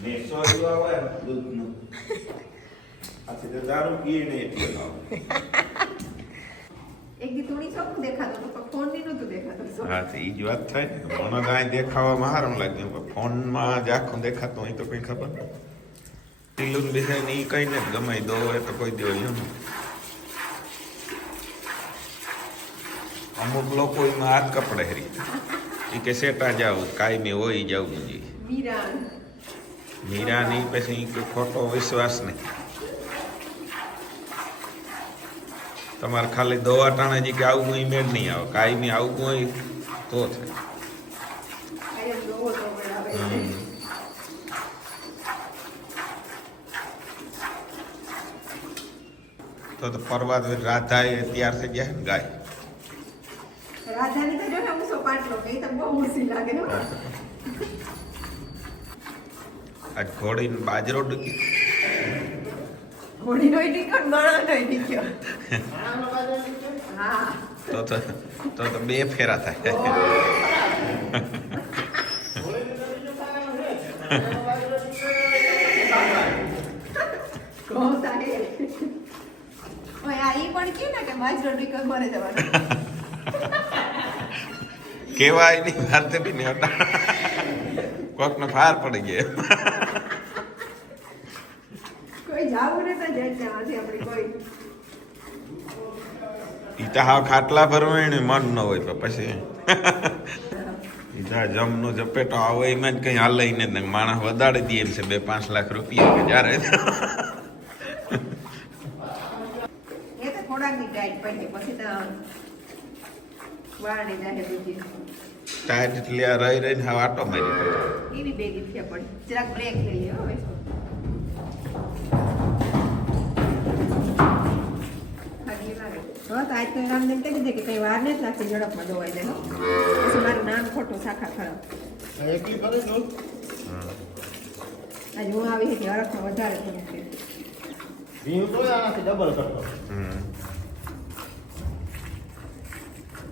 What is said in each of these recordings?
ને સોજો આવે દૂધનું આથી તો દારૂ પીએ ને એટલે એક દી થોડી ચોખ્ખું દેખાતું તો ફોન ની નતું દેખાતું. હા તો ઈ જ વાત થાય ને મને કાંઈ દેખાવામાં સારું લાગ્યું પણ ફોનમાં જ આખું દેખાતું હોય તો કઈ ખબર નહીં ટીલું ડિઝાઇન ઈ કઈ ને ગમાઈ દો હોય તો કોઈ દેવાય એમ અમુક લોકો એમાં હાથ કપડે હરી એ કે સેટા જાવ કાયમી હોય જવું જોઈએ મીરાની પછી ખોટો વિશ્વાસ નહીં તમારે ખાલી દવા ટાણે જે કે આવું ઇમેજ નહીં આવે કાયમી આવું હોય તો થાય તો પરવાદ રાધા એ તૈયાર થઈ ગયા ને ગાય રાધાની તો જો ને હું સોપાટલો ગઈ તો બહુ મુશ્કેલ લાગે ને આજ ઘોડીને બાજરો ડૂકી ઘોડીનો ટીકટ માણસનો ટીકટ હા તો બે ફેરા થાય કેવાય નહીં ભારતે બી નહીં હતા કોક ને ફાર પડી ગયા કોઈ જાવું ને તો જઈ આપણી કોઈ ઈ તો હાવ ખાટલા ભરવા એને મન ન હોય તો પછી ઈજા જમનો ઝપેટો આવે એમાં જ કઈ હાલે ને માણસ વધાડી દે એમ છે 2-5 લાખ રૂપિયા કે જ્યારે ટાઈટ એટલે રહી રહીને હવે આટો મારી એવી બેગી થયા પડી જરાક બ્રેક લઈ લે હવે તો આજ તો રામદેવ કહી દીધે કે કઈ વાર નથી લાગતી ઝડપમાં દોવાઈ જાય પછી મારું નામ ખોટું શાખા ખરાબ આજે હું આવી હતી હરખમાં વધારે થોડું છે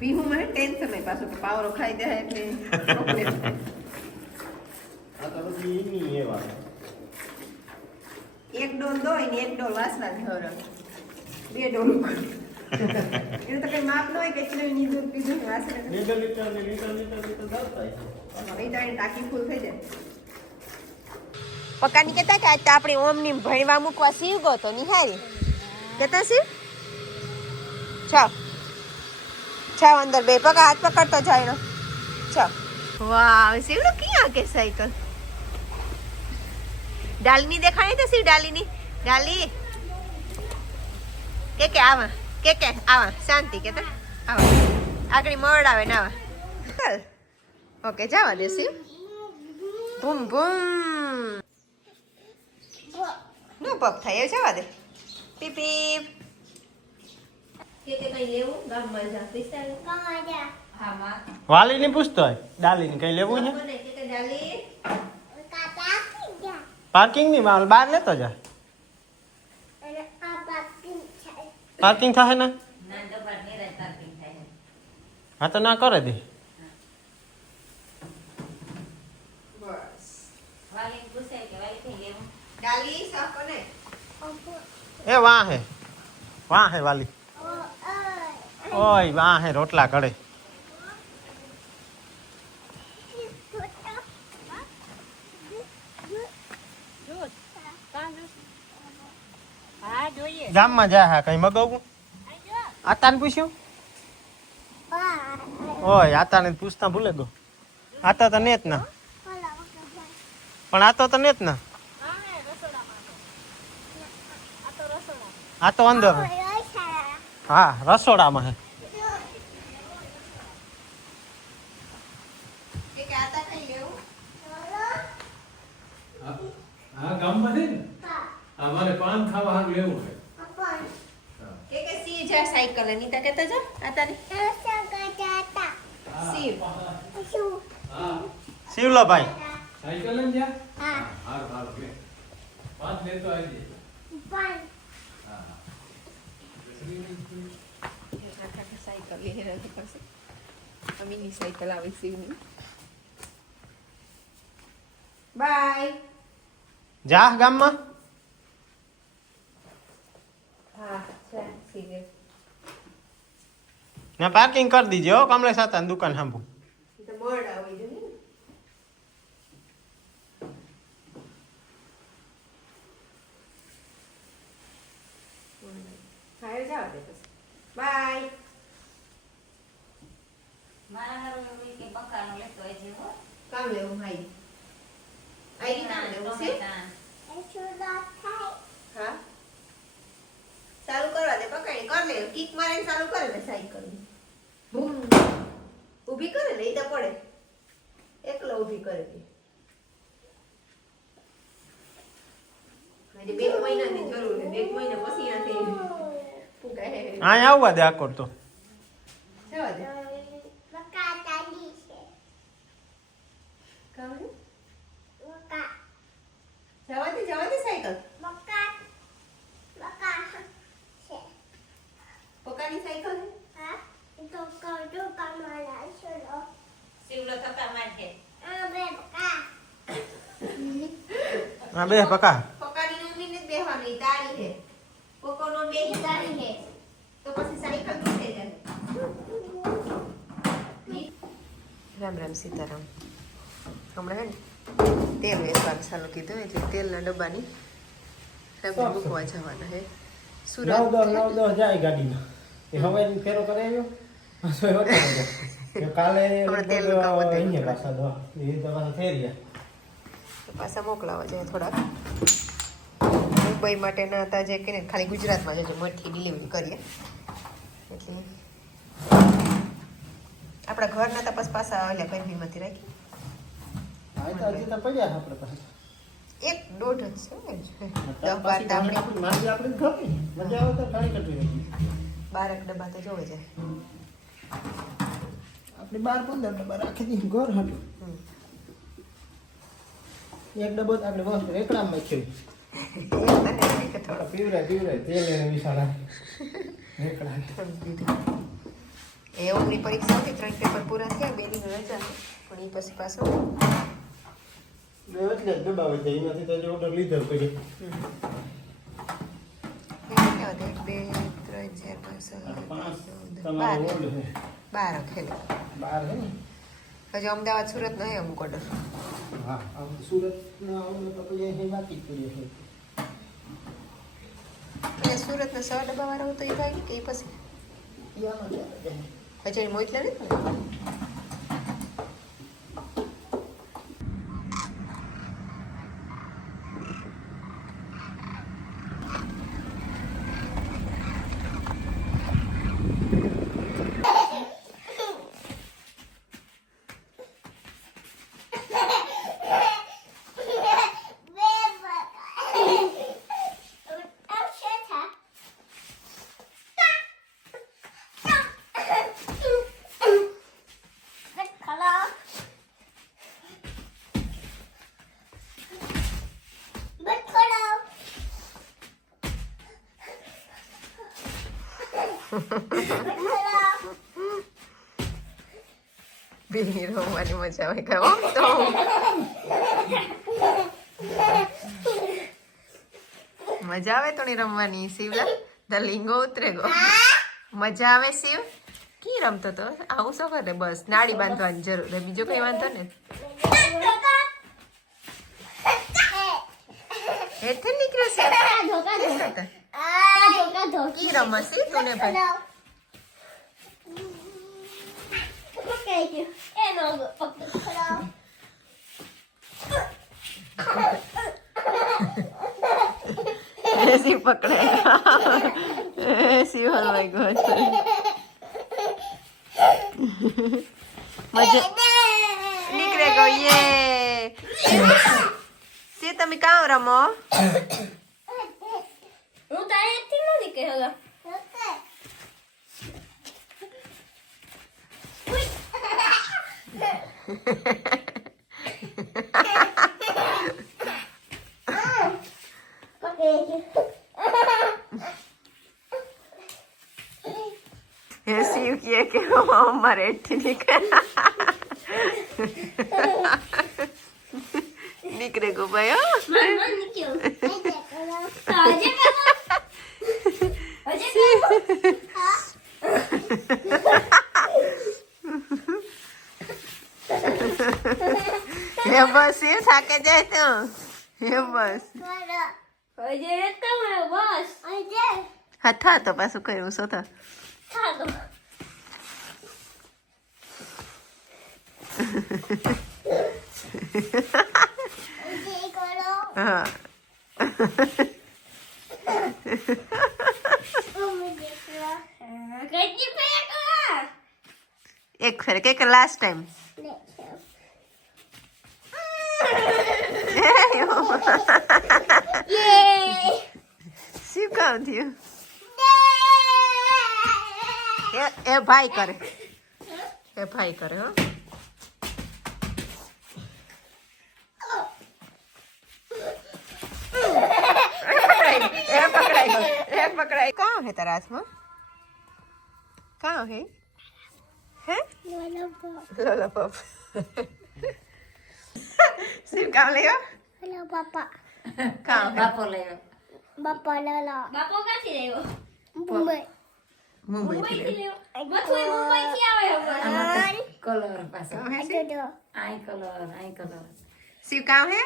પીહું મને ટેન્શન નહીં પાછું કે પાવરો ખાઈ દે એટલે એક ડોલ દોય ને એક ડોલ વાસણા ધોરણ 2 ડોલ એને તો કઈ માપ ન હોય કે એટલું દૂધ પીધું ને વાસણા ટાંકી ફૂલ થઈ જાય પક્કાની કહેતા કે આજ તો આપણે ઓમની ભણવા મૂકવા શિવ ગયો તો નિહારી કહેતા શિવ છ અંદર બે પગ હાથ પકડતો જાય નો છ વાહ શિવડો ક્યાં કે સાયકલ ડાલીની દેખાણી તો શિવ ડાલીની ડાલી કે આવા કે આવા શાંતિ કે આવા આગળ મરડ આવે ને આવા ચાલ ઓકે જવા દે શિવ બૂમ બૂમ નો પગ થાય જવા દે પીપ પીપ વાલી ને પૂછતો હોય ડાલી ને કઈ લેવું છે પાર્કિંગ ની માલ બહાર લેતો જા પાર્કિંગ થાય ને હા તો ના કરે દે એ વાહે વાલી ઓય વાહે રોટલા કરે ગામમાં જા હા કઈ મગાવું આતાને પૂછ્યું ઓય આતાને પૂછતા ભૂલે ગયો આતા તો નેત ના પણ આતો તો નેત ના આ તો અંદર હા રસોડામાં હે હા ગામમાં છે ને અમારે પાન ખાવા હારું લેવું છે કે સી જા સાયકલ ની તા કેતા જા આતાની સી શિવલો ભાઈ સાયકલ લઈને જા હા હારું લે પાન લેતો આવી પાન સાયકલ લે હેરા પાસે અમીની સાયકલ આવી સીવની બાય જા ગામમાં હા ચાલશે કે ના પાર્કિંગ કરી દીજો હો કમલેશ હતા દુકાન સાંભળું તો મોરડા હોય જો ને હા જાવ દે પછી બાય કામ લેવું ભાઈ આઈ કામ લેવું છે હા ચાલુ કરવા દે પકડી કર લે કિક મારીને ચાલુ કરે ને સાયકલ બૂમ ઊભી કરે ને ઈ તો પડે એકલો ઊભી કરે દે હજી 2 મહિનાની જરૂર છે 2 મહિના પછી આથી ફૂકાય અહીં આવવા દે આકોર તો જવા દે કામ લે જવા દે સાયકલ પકાની સાયકલ શિવલો થપ્પા મારશે હા બે પકા પકાની ઊંઘી ને બેહવાની તારી છે પકોનો બેહી તારી છે તો પછી સાયકલ નીચે જાય રામ રામ સીતારામ હમણાં હે ને તેલ વેચવાનું ચાલુ કીધું એટલે તેલના ડબ્બાની ડબ્બી મૂકવા જવાના હે સુરત નવ જાય ગાડીમાં એ હવે ફેરો કરે આવ્યો કાલે હમણાં તેલનું કામ બતાવ્યું. અહીંયા પાછા દો એ તો પાછા થઈ રહ્યા તો પાછા મોકલાવા જાય થોડાક મુંબઈ માટેના હતા જે કે ખાલી ગુજરાતમાં જજો મઠી ડિલિવરી કરીએ એટલે આપણા ઘરના તપાસ પાછા ઓલા કંપનીમાંથી રાખી આ તો હજી તો પડ્યા આપણે પાસે 1.5 જ છે 10-12 તો આપણે મારી આપણે ખપી મજા આવે તો ખાલી કટવી રાખી 12 ડબ્બા તો જોવે જાય આપણે 12-15 ડબ્બા રાખી દીધું ઘર હતું એક ડબ્બો તો આપણે વસ્તુ એકલામાં નાખ્યો પીવરાય તેલ એને વિશાળ એકલા એ ઓમની પરીક્ષા હતી 3 પેપર પૂરા થયા 2 દિન રજા પણ એ પછી પાછો એટલે જ ડબ્બા વધ્યા એમાંથી તો જે ઓર્ડર લીધો પછી 1 2 3 4 5 6 તમારો ઓર્ડર છે 12 ખેલે 12 હે ને હજી અમદાવાદ સુરત નો હે અમુક ઓર્ડર હા આમ સુરત ના આવું તો પછી અહીં બાકી જ પડી છે અને સુરતના 100 ડબ્બા વાળા હોય તો એ ભાઈ કે પછી હજી મોકલા ને બેની રમવાની મજા આવે ખાવા તો મજા આવે તો રમવાની શિવલા ધ લિંગો ઉતરે ગો મજા આવે શિવ કી રમતો તો આવું શું કરે બસ નાડી બાંધવાની જરૂર બીજો કઈ વાંધો ને હેઠે નીકળ્યો છે કી રમશે તુને ભાઈ ऐसी पकड़ेगा ऐसी हलवाई को मजा निकलेगा ये सी તમે કામ રમો હું તારે એકથી ન નીકળેગા शिव किए कि हमारे ठीक है નીકળેગો ભાઈ હો Man, નીકળ્યો. હજે હે બસ એ થાકે જાય તો હે બસ હજે એક કામ બસ. હા થા તો પાછું કર્યું છો તો ખાધો. હા કેટલી ફેંક. એક ફેર કે લાસ્ટ ટાઈમ શું કામ થયું એ ભાઈ કરે એ ભાઈ કરે હો એ પકડાઈ कहाँ है तेरा आसमां कहाँ है हैं लोलीपॉप सिर्फ कहाँ ले બાપો कहाँ है બાપો ક્યાંથી આવ્યો? मुंबई મુંબઈથી આવ્યો. મથુર મુંબઈથી આવે કલર પાછો कहाँ है सिर्फ આઈ કલર सिर्फ कहाँ है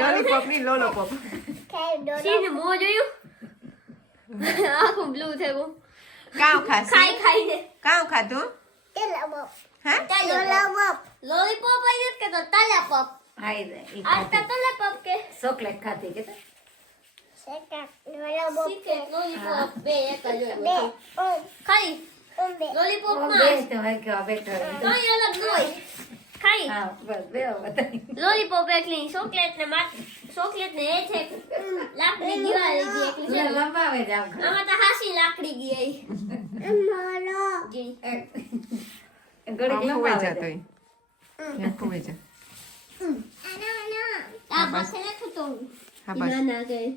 लॉलीपॉप नहीं लोलीपॉप સીને મોં જોયું? આખું બ્લુ થયું. कहाँ खा ખાઈ ખાઈને. कहाँ खा तू हैं લોલીપોપ આવ્યું કે તો તાલાપોપ. આઈ રે ઈ આ તો તાલાપોપ કે ચોકલેટ ખાતી કે સિક્રેટ લોલીપોપ બે એક જ હોય. ખાઈ લોલીપોપ માં બેસ્ટ હોય કે બેઠો કઈ અલગ ન હોય. ખાઈ હા બસ બે બતાવી લોલીપોપ એકલી ચોકલેટ ને ચોકલેટ ને એ છે લાકડી દિવાળી ગઈ એકલી છે. લંબાવે જાવ આમાં તો હાસી લાકડી ગઈ ગઈ. ઘડી हुए લંબાવે जातो है हुए जा આ પાસે ને તો हाँ बस ના ના ગઈ.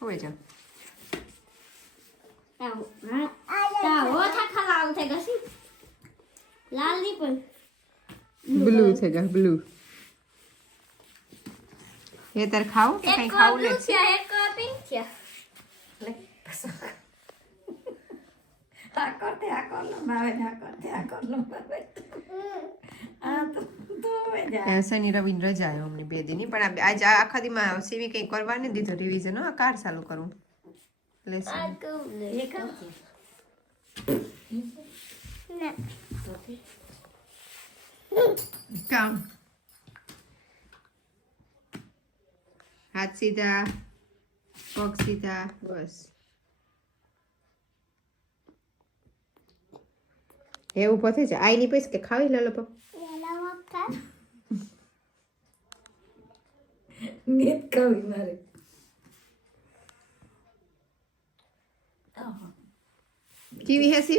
हुए जा ઓછા ખાવા આવું થાય ઘસી લાલ ની પણ ब्लू छेगा ब्लू ये तर खाओ कि कहीं એક खाओ બ્લુ ले છે એક પિંક છે. લે પાછો આ કરતે આ કર લંબાવે આ કરતે આ કર લંબાવે આ તો હે જા શનિ રવિ રજા આવ્યો અમને 2 દિનની પણ આજ આખા દીમાં સીવી કંઈ કરવા નથી દીધો રિવિઝન આ કાર ચાલુ કરું આ લેસન કહું ને એ કામ છે ના કામ હાથ સીધા પગ સીધા બસ એ ઊભો થઈ જાય આઈ ની પૈસ કે ખાવી લો પગ નીત કવી મારે कीवी है सी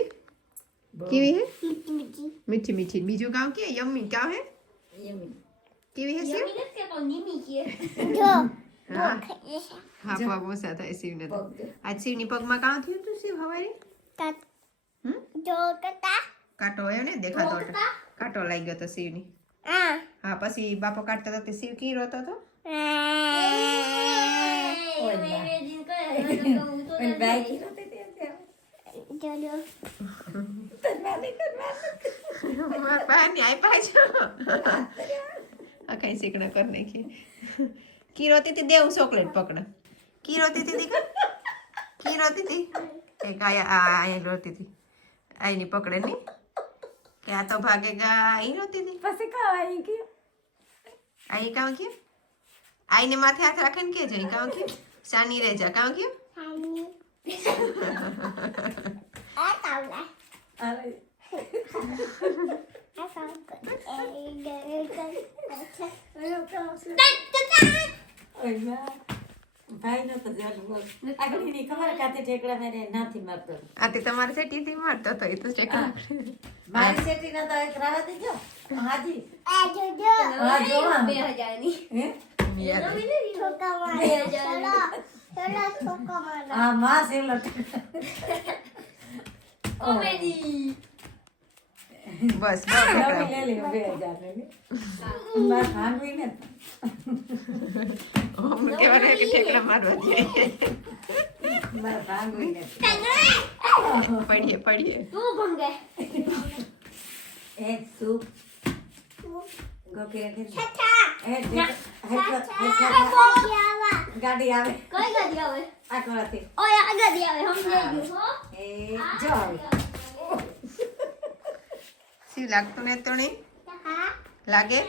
कीवी है મીઠી मीठी मीठी बीजू गाँव की है यम्मी क्या है યમી कीवी है सी યમી નથી કે પણ નીમી છે. हाँ हाँ पग ओसा था शिव ने પગ જો. आज शिव ની પગમાં કાં થયું તું शिव હવારે કાંટો આવ્યો ને દેખાતો હતો કાંટો લાગી ગયો તો શિવ ની હા પછી બાપો કાઢતો હતો તે શિવ કી રોતો હતો પણ બાઈ કી નતી તે મારા બહારની આઈ પાછો આ કઈ શીખણા કર નાખી કી રોતી હતી દેવ ચોકલેટ પકડા કી રોતી હતી દીકરા કી રોતી હતી એક આયા રોતી હતી આઈની પકડે નહીં કે આ તો ભાગેગા આઈ રોતી હતી પછી ખાવા ગયું આઈ કામ ક્યું આઈને માથે હાથ રાખે ને કે જઈ કામ ક્યું શાની રહે જા કામ ક્યું અરે ઓય બા ભાઈ નો તો જાડું બોલ આગળ ની ખબર કાતે ઠેકડા મેરે નાથી મારતો આથી તમારે સેટીથી મારતો હતો એ તો ચેકડા મારી સેટી ના તો એક રાહ દીજો હાજી આ હા જોવા 2000 ની હે છોકા મારે હા માં સેલો કોમેડી બસ બહુ ઠેકડા નવી લઈ લે 2000 ની. મારે ભાંગવી ને અમને કહેવાનું કે ઠેકડા મારવા દે મારે ભાંગવી ને પડીએ તું ભંગે એક સૂપ ગોકી રાખી ગાડી આવે કઈ ગાડી આવે આ કોરાથી ઓય આ ગાડી આવે સમજાઈ ગયું હો એ જો આવે સી લાગતું ને તો નહીં લાગે